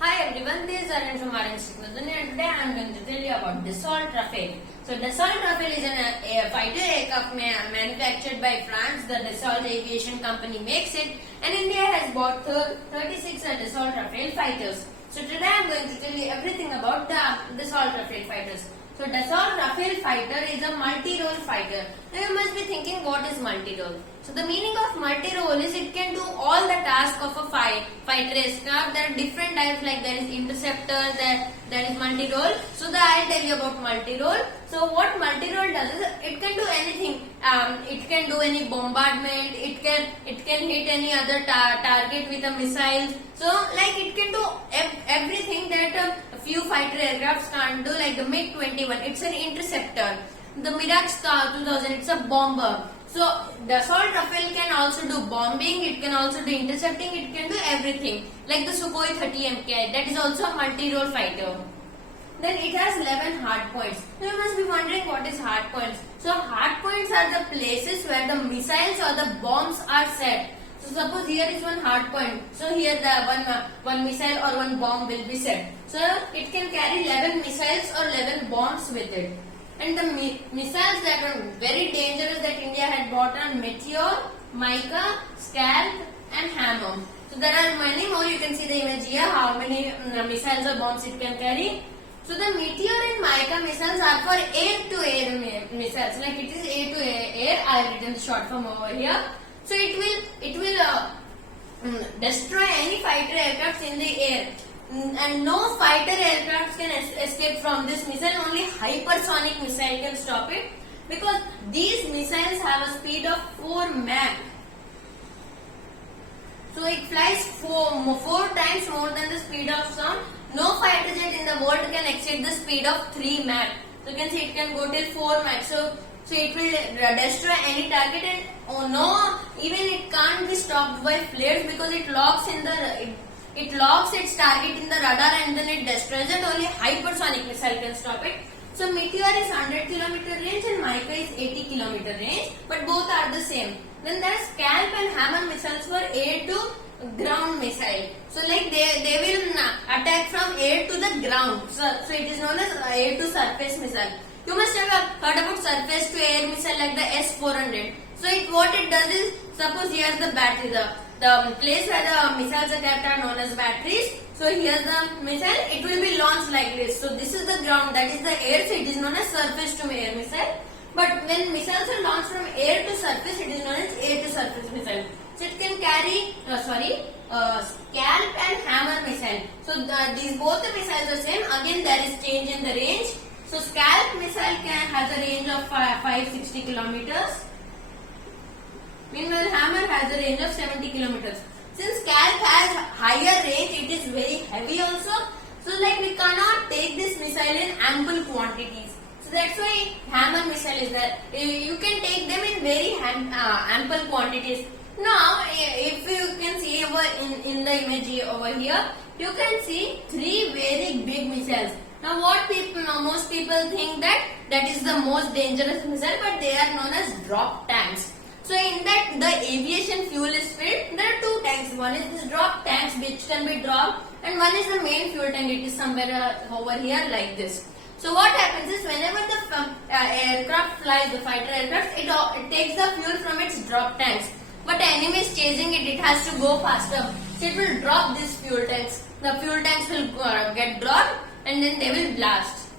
Hi everyone, this is Arun from RN Technology and today I am going to tell you about Dassault Rafale. So Dassault Rafale is a fighter aircraft manufactured by France. The Dassault Aviation Company makes it and India has bought 36 Dassault Rafale fighters. So today I am going to tell you everything about the Dassault Rafale fighters. So Dassault Rafale fighter is a multi-role fighter. Now you must be thinking, what is multi-role? So the meaning of multi-role is it can do all the tasks of a fighter aircraft. There are different types, like there is interceptor, there is multi-role. So I'll tell you about multi-role. So what multi-role does is it can do anything. It can do any bombardment. It can hit any other target with a missile. So like it can do everything that a few fighter aircrafts can't do, like the MiG-21. It's an interceptor. The Mirage 2000. It's a bomber. So Dassault Rafale can also do bombing, it can also do intercepting, it can do everything. Like the Sukhoi 30 MKI, that is also a multi-role fighter. Then it has 11 hard points. You must be wondering, what is hard points? So hard points are the places where the missiles or the bombs are set. So suppose here is one hard point. So here the one missile or one bomb will be set. So it can carry 11 missiles or 11 bombs with it. And the missiles that are very dangerous that India had bought are Meteor, Mica, Scalp and Hammer. So there are many more. You can see the image here, how many missiles or bombs it can carry. So the Meteor and Mica missiles are for air-to-air missiles. Like it is air-to-air. I have written the short form over here. So it will destroy any fighter aircraft in the air. And no fighter aircraft can escape from this missile. Only hypersonic missile can stop it, because these missiles have a speed of 4 Mach. So it flies four times more than the speed of sound. No fighter jet in the world can exceed the speed of 3 Mach. So you can see it can go till 4 Mach. So it will destroy any target, and even it can't be stopped by flares, because it locks its target in the radar and then it destroys it. Only hypersonic missile can stop it. So Meteor is 100 km range and Mica is 80 km range, but both are the same. Then there are Scalp and Hammer missiles for air to ground missile. So like they will attack from air to the ground. So it is known as air to surface missile. You must have heard about surface to air missile like the S-400. So what it does is, suppose here is the battery, the place where the missiles are kept are known as batteries. So here's the missile, it will be launched like this. So this is the ground, that is the air, so it is known as surface to air missile. But when missiles are launched from air to surface, it is known as air to surface missile. So it can carry, Scalp and Hammer missile. So these both the missiles are same. Again there is change in the range. So Scalp missile has a range of 560 kilometers. Meanwhile, Hammer has a range of 70 kilometers. Since Scalp has higher range, it is very heavy also. So like we cannot take this missile in ample quantities. So that's why Hammer missile is there. You can take them in very ample quantities. Now, if you can see in the image over here, you can see 3 very big missiles. Now most people think that is the most dangerous missile, but they are known as drop tanks. So in that the aviation fuel is filled. There are 2 tanks. One is this drop tanks which can be dropped, and one is the main fuel tank. It is somewhere over here like this. So what happens is, whenever the aircraft flies, the fighter aircraft, it takes the fuel from its drop tanks. But the enemy is chasing it. It has to go faster. So it will drop these fuel tanks. The fuel tanks will get dropped, and then they will blast.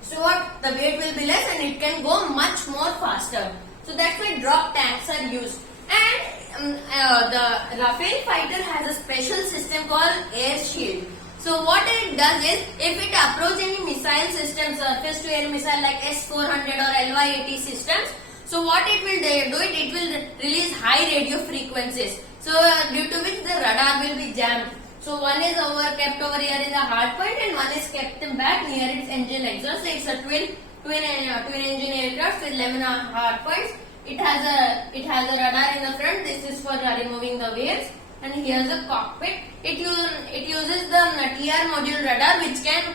So the weight will be less and it can go much more faster. So that's why drop tanks are used. And the Rafale fighter has a special system called air shield. So what it does is, if it approaches any missile system, surface to air missile like S-400 or LY-80 systems, so what it will do, it will release high radio frequencies. So due to which the radar will be jammed. So one is kept over here in the hard point, and one is kept back near its engine exhaust. So it's a twin engine aircraft with 11 hard points. It has a radar in the front. This is for removing the waves. And here's the cockpit. It uses the TR module radar, which can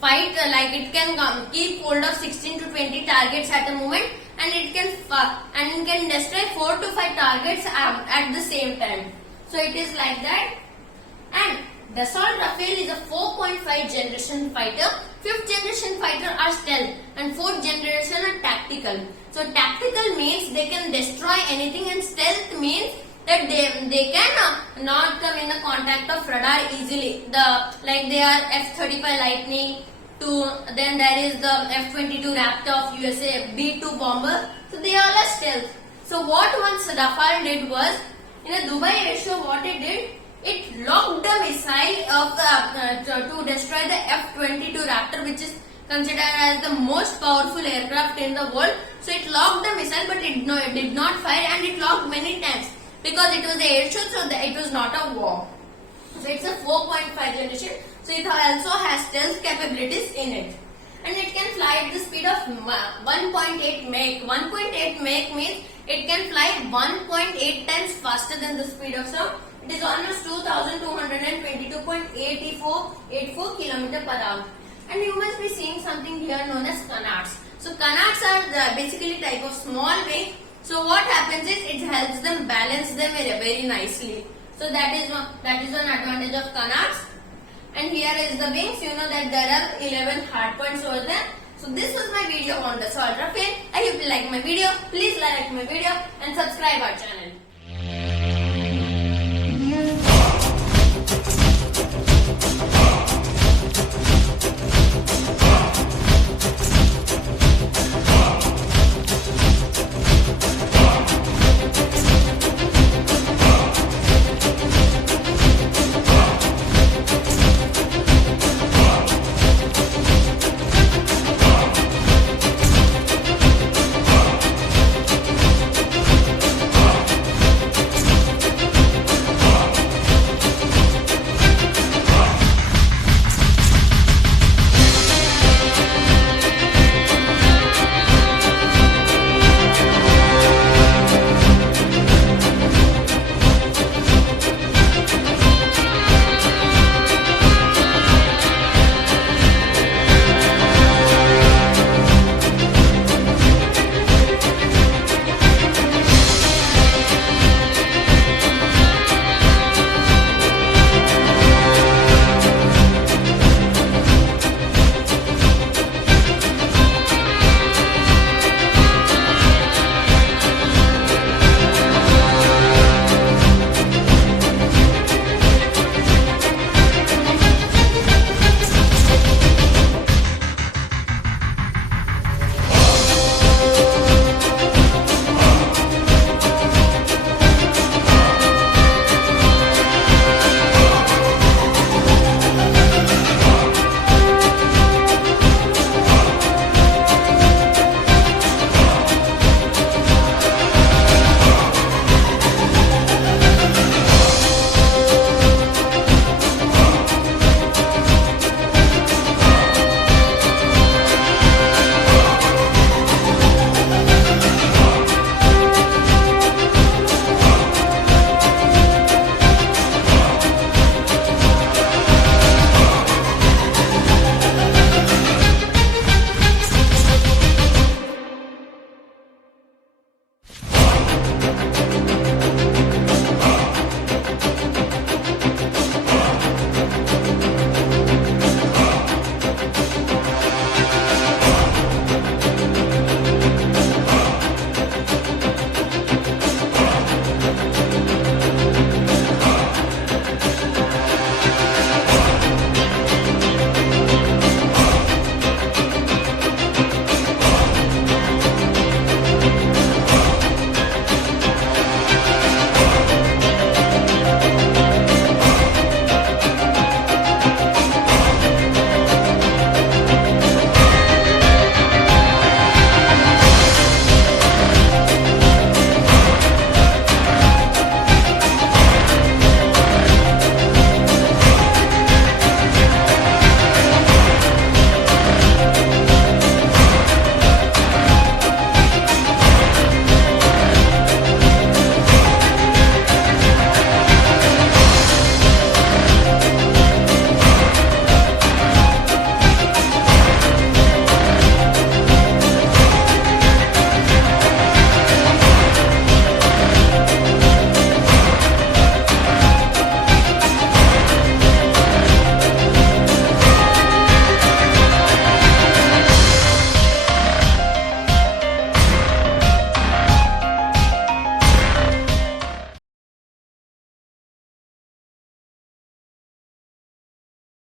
fight it can keep hold of 16 to 20 targets at a moment, and it can destroy 4 to 5 targets at the same time. So it is like that. And Dassault Rafale is a 4.5 generation fighter. 5th generation fighter are stealth and 4th generation are tactical. So tactical means they can destroy anything, and stealth means that they can not come in the contact of radar easily. Like they are F-35 Lightning, then there is the F-22 Raptor of USA, B-2 bomber. So they all are stealth. So what once Rafale did was, in a Dubai Air Show, what it did, it locked the missile of to destroy the F-22 Raptor, which is considered as the most powerful aircraft in the world. So it locked the missile, but it did not fire, and it locked many times because it was the air show, so it was not a war. So it's a 4.5 generation. So it also has stealth capabilities in it, and it can fly at the speed of 1.8 Mach. 1.8 Mach means it can fly 1.8 times faster than the speed of sound. It is almost 2222.84 km per hour. And you must be seeing something here known as canards. So canards are basically type of small wing. So what happens is it helps them balance them very nicely. So that is one advantage of canards. And here is the wings. You know that there are 11 hard points over there. So this was my video on Dassault Rafale. I hope you like my video. Please like my video and subscribe our channel.